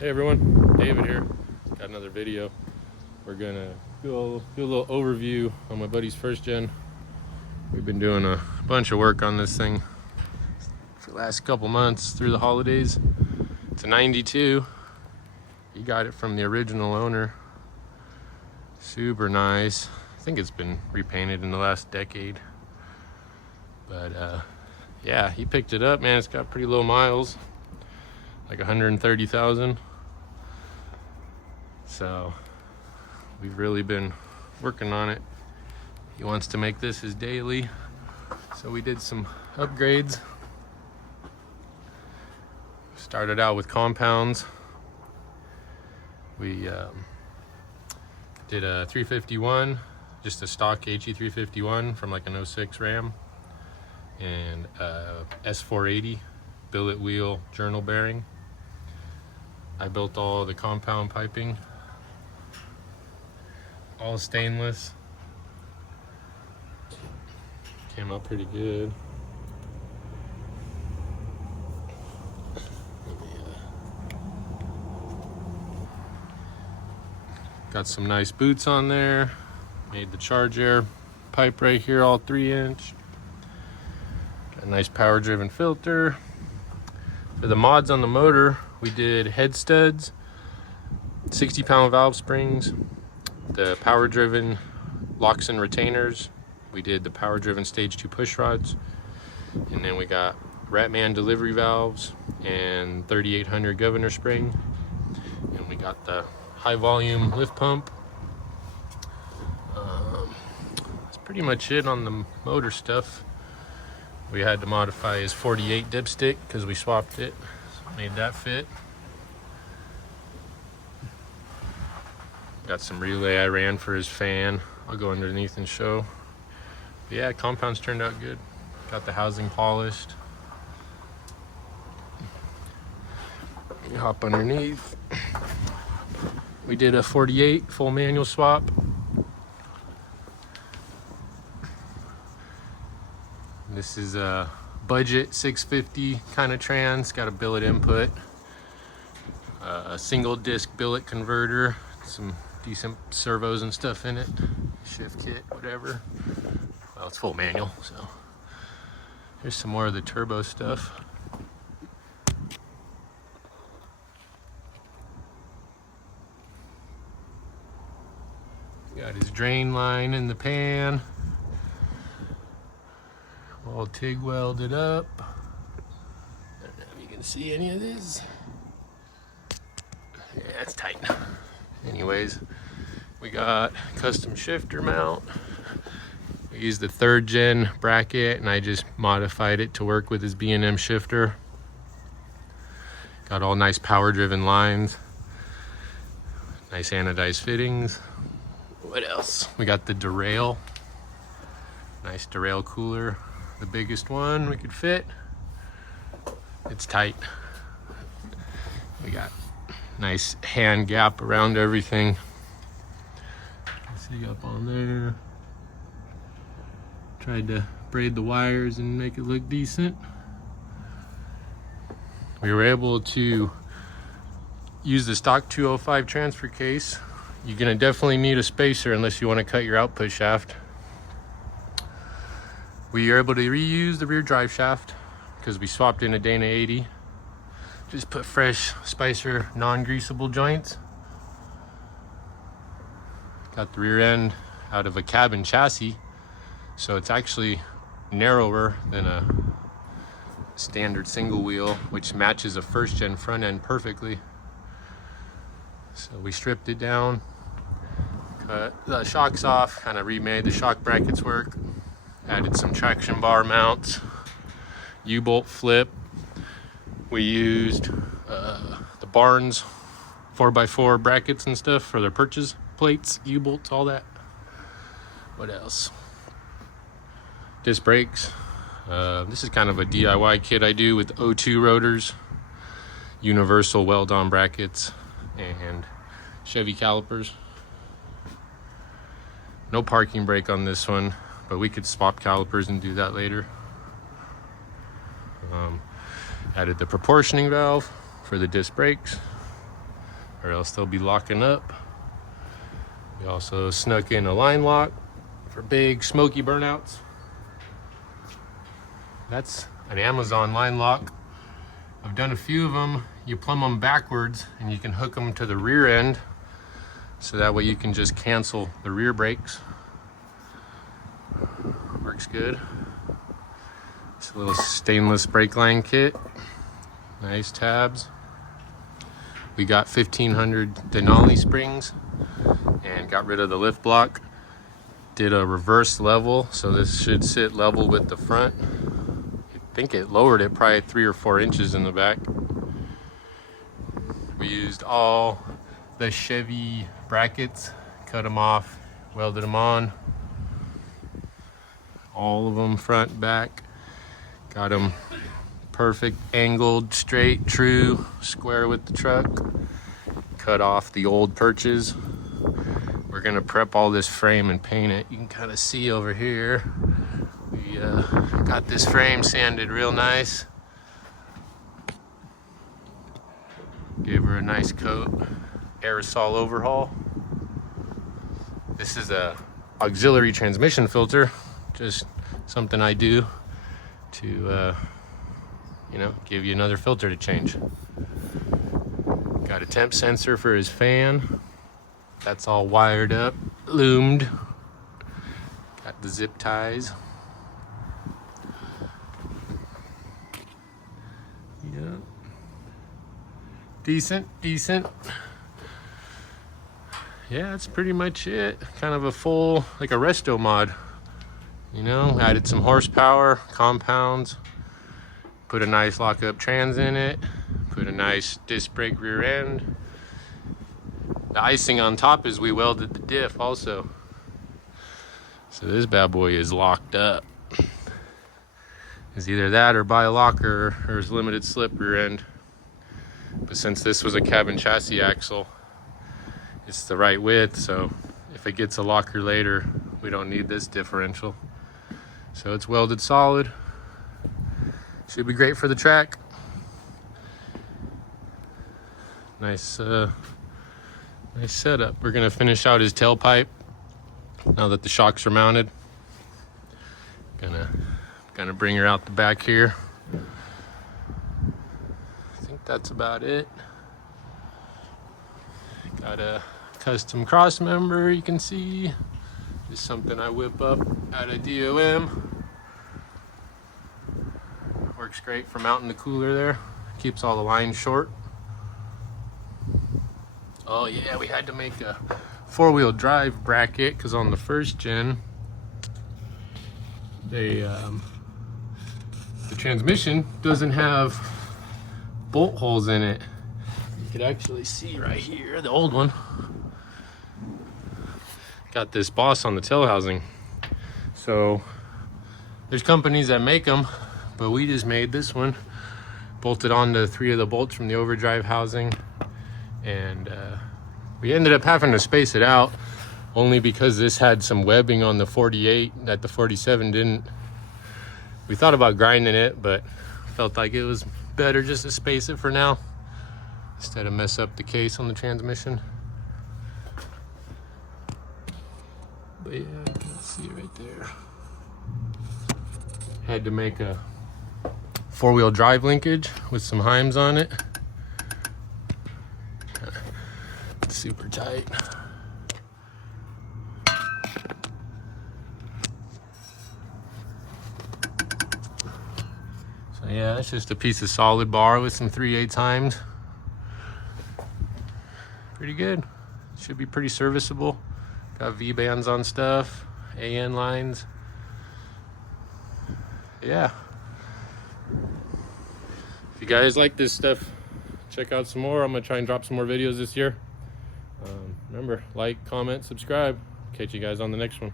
Hey everyone, David here. Got another video. We're gonna do a little overview on my buddy's first gen. We've been doing a bunch of work on this thing for the last couple months through the holidays. It's a 92. He got it from the original owner. Super nice. I think it's been repainted in the last decade. But yeah, he picked it up, man. It's got pretty low miles, like 130,000. So we've really been working on it. He wants to make this his daily, so we did some upgrades. Started out with compounds. We did a 351, just a stock HE351 from like an 06 Ram, and S480 billet wheel journal bearing. I built all the compound piping, all stainless. Came out pretty good. Got some nice boots on there. Made the charge air pipe right here, all 3-inch. Got a nice power driven filter. For the mods on the motor, we did head studs, 60-pound valve springs, the power driven locks and retainers. We did the power driven stage 2 push rods, and then we got Ratman Delivery Valves and 3800 governor spring, and we got the high volume lift pump. That's pretty much it on the motor stuff. We had to modify his 48 dipstick because we swapped it, so made that fit. Got some relay I ran for his fan. I'll go underneath and show. But yeah, compounds turned out good. Got the housing polished. You hop underneath. We did a 48 full manual swap. This is a budget 650 kind of trans. Got a billet input, a single disc billet converter, some decent servos and stuff in it, shift kit, whatever. Well, it's full manual, so here's some more of the turbo stuff. Got his drain line in the pan, all TIG welded up. I don't know if you can see any of this. Yeah, it's tight. Anyways, we got custom shifter mount. We used the 3rd gen bracket, and I just modified it to work with his B&M shifter. Got all nice power driven lines, nice anodized fittings. What else? We got the derail, nice derail cooler, the biggest one we could fit. It's tight. We got nice hand gap around everything. See up on there. Tried to braid the wires and make it look decent. We were able to use the stock 205 transfer case. You're gonna definitely need a spacer unless you want to cut your output shaft. We are able to reuse the rear drive shaft because we swapped in a Dana 80. Just put fresh Spicer non-greasable joints. Got the rear end out of a cabin chassis, so it's actually narrower than a standard single wheel, which matches a 1st gen front end perfectly. So we stripped it down, cut the shocks off, kind of remade the shock brackets work, added some traction bar mounts, U-bolt flip. We used the Barnes 4x4 brackets and stuff for their purchase plates, U-bolts, all that. What else? Disc brakes. This is kind of a DIY kit I do with O2 rotors, universal weld-on brackets, and Chevy calipers. No parking brake on this one, but we could swap calipers and do that later. Added the proportioning valve for the disc brakes. or else they'll be locking up. We also snuck in a line lock for big smoky burnouts. That's an Amazon line lock. I've done a few of them. You plumb them backwards and you can hook them to the rear end, so that way you can just cancel the rear brakes. Works good. It's a little stainless brake line kit. Nice tabs. We got 1500 Denali springs and got rid of the lift block. Did a reverse level, so this should sit level with the front. I think it lowered it probably 3 or 4 inches in the back. We used all the Chevy brackets, cut them off, welded them on. All of them, front, back. Got them perfect, angled, straight, true, square with the truck. Cut off the old perches. We're gonna prep all this frame and paint it. You can kind of see over here. We got this frame sanded real nice. Gave her a nice coat. Aerosol overhaul. This is a auxiliary transmission filter. Just something I do to you know, give you another filter to change. Got a temp sensor for his fan. That's all wired up, loomed. Got the zip ties. Yeah. Decent. Yeah, that's pretty much it. Kind of a full, like a Resto-Mod. You know, added some horsepower, compounds, put a nice lockup trans in it, put a nice disc brake rear end. The icing on top is we welded the diff also. So this bad boy is locked up. It's either that or buy a locker or his limited slip rear end. But since this was a cabin chassis axle, it's the right width, so if it gets a locker later, we don't need this differential. So it's welded solid. Should be great for the track. Nice nice setup. We're gonna finish out his tailpipe now that the shocks are mounted. Gonna bring her out the back here. I think that's about it. Got a custom cross member, you can see. Just something I whip up at a DOM. Works great for mounting the cooler there. Keeps all the lines short. Oh yeah, we had to make a 4-wheel drive bracket because on the first gen, the transmission doesn't have bolt holes in it. You could actually see right here, the old one. Got this boss on the tail housing. So there's companies that make them, but we just made this one. Bolted onto 3 of the bolts from the overdrive housing. And we ended up having to space it out only because this had some webbing on the 48 that the 47 didn't. We thought about grinding it, but felt like it was better just to space it for now instead of mess up the case on the transmission. But yeah, you can see right there. Had to make a 4-wheel drive linkage with some Heims on it. It's super tight. So yeah, it's just a piece of solid bar with some 3/8 Heims. Pretty good. Should be pretty serviceable. Got V-bands on stuff, AN lines. Yeah. If you guys like this stuff, check out some more. I'm gonna try and drop some more videos this year. Remember, like, comment, subscribe. Catch you guys on the next one.